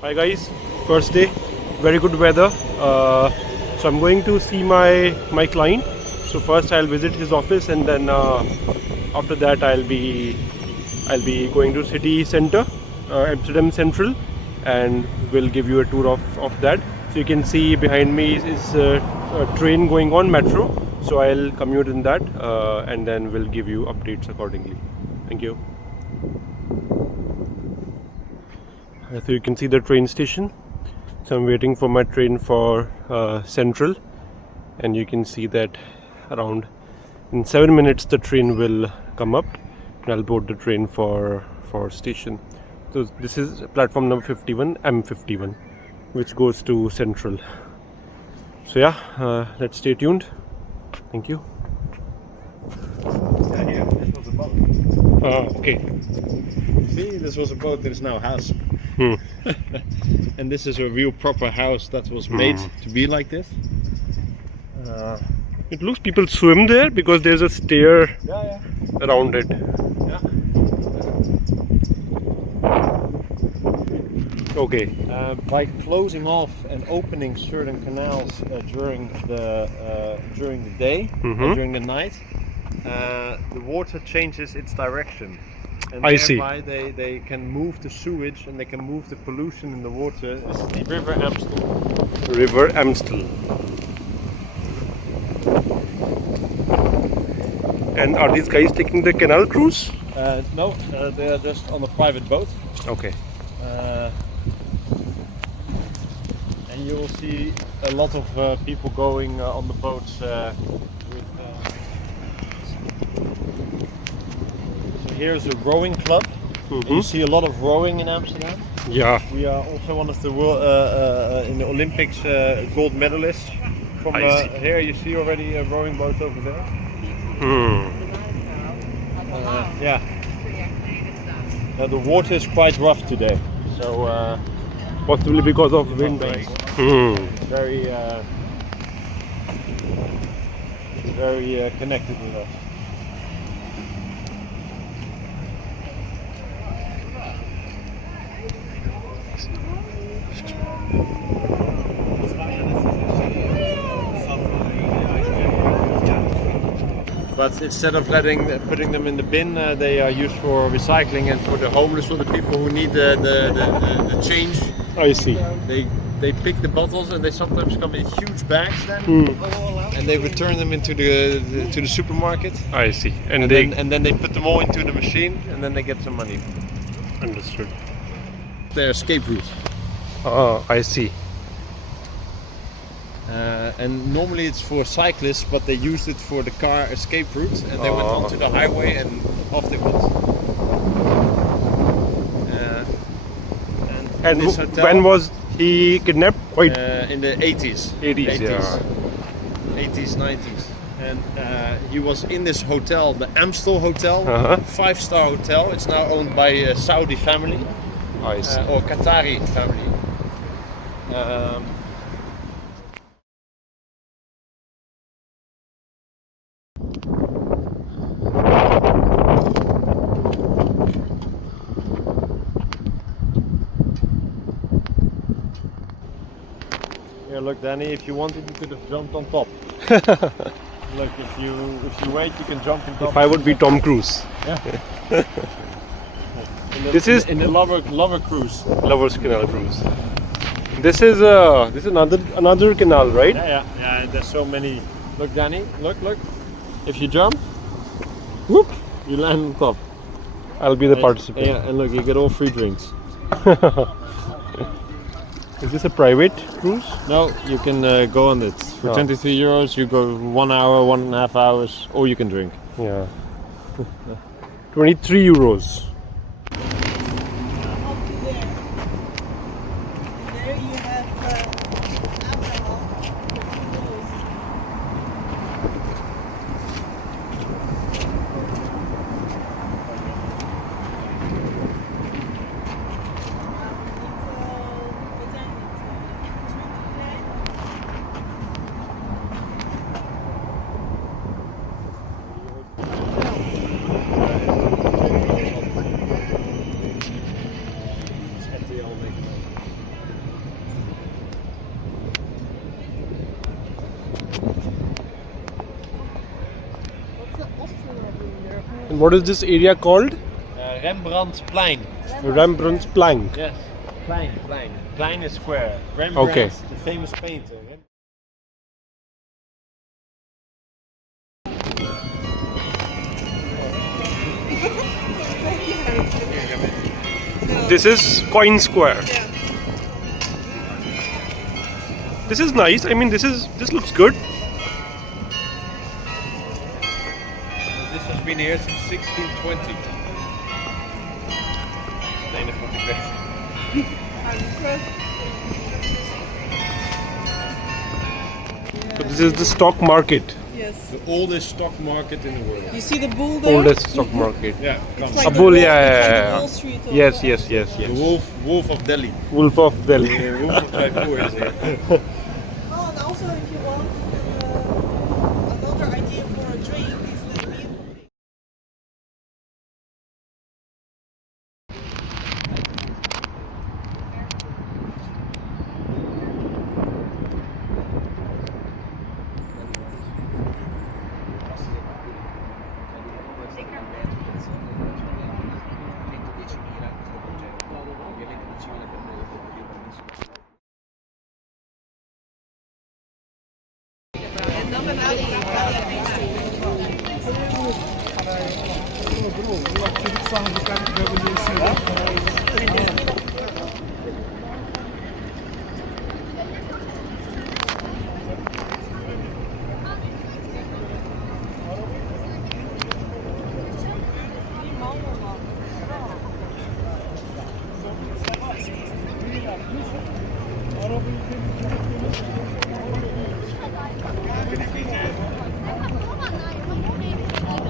Hi guys, first day, very good weather. So I'm going to see my client. So first I'll visit his office, and then after that I'll be going to city center, Amsterdam Central, and we'll give you a tour of that. So you can see behind me is a train going on, metro. So I'll commute in that, and then we'll give you updates accordingly. Thank you. So you can see the train station. So I'm waiting for my train for Central, and you can see that around in 7 minutes the train will come up, and I'll board the train for station. So this is platform number 51, M51, which goes to Central. So yeah, let's stay tuned. Thank you. Yeah, here, this was a boat. Okay. See, this was a boat that is now a house. Hmm. And this is a real proper house that was made to be like this. It looks people swim there because there's a stair Yeah. around it. Yeah. Okay. By closing off and opening certain canals during the day, during the night, the water changes its direction. And I see. thereby they can move the sewage and they can move the pollution in the water. This is the River Amstel. River Amstel. And are these guys taking the canal cruise? No, they are just on a private boat. Okay. And you will see a lot of people going on the boats So here's a rowing club. And you see a lot of rowing in Amsterdam. Yeah. We are also one of the world in the Olympics gold medalists. From here you see already a rowing boat over there. Yeah. The water is quite rough today, so Possibly because of wind. very connected with us. But instead of putting them in the bin, they are used for recycling and for the homeless, for the people who need the change. I see. They pick the bottles and they sometimes come in huge bags then, and they return them into the supermarket. I see. And then they put them all into the machine and then they get some money. Understood. Their escape route. I see. And normally it's for cyclists, but they used it for the car escape route, and they went onto the highway and off they went. And this hotel, when was he kidnapped? Quite in the 80s. 80s, yeah. 80s, 90s. And he was in this hotel, the Amstel Hotel, 5-star hotel. It's now owned by a Saudi family or Qatari family. Here, look, Danny. If you wanted, you could have jumped on top. Look, if you wait, you can jump on top. If I would be Tom Cruise. Yeah. This is in the lover cruise. Lovers Canal cruise. This is another canal, right? Yeah. There's so many. Look, Danny. Look. If you jump, whoop, you land on top. I'll be the participant. Yeah, and look, you get all free drinks. Is this a private cruise? No, you can go on it for 23 euros. You go 1 hour, 1.5 hours, or you can drink. Yeah. 23 euros. There you have alcohol. what is this area called? Rembrandtplein. Rembrandtplein. Yes. Plein. Plein is square. Rembrandt, Okay. the famous painter. This is Coin Square. This is nice. I mean, this looks good. This has been here since 1620. Kleine fotografie. So this is the stock market. Yes. The oldest stock market in the world. You see the bull there? Oldest stock market. Yeah, It's come. like A the bull, Wall- yeah, it's like yeah, the yeah. Wall Street of, Yes, yes, yes, The yes. wolf of Delhi. Wolf of Delhi. The wolf of Jaipur is here. Oh, and also if you want another idea for a drink is the beer.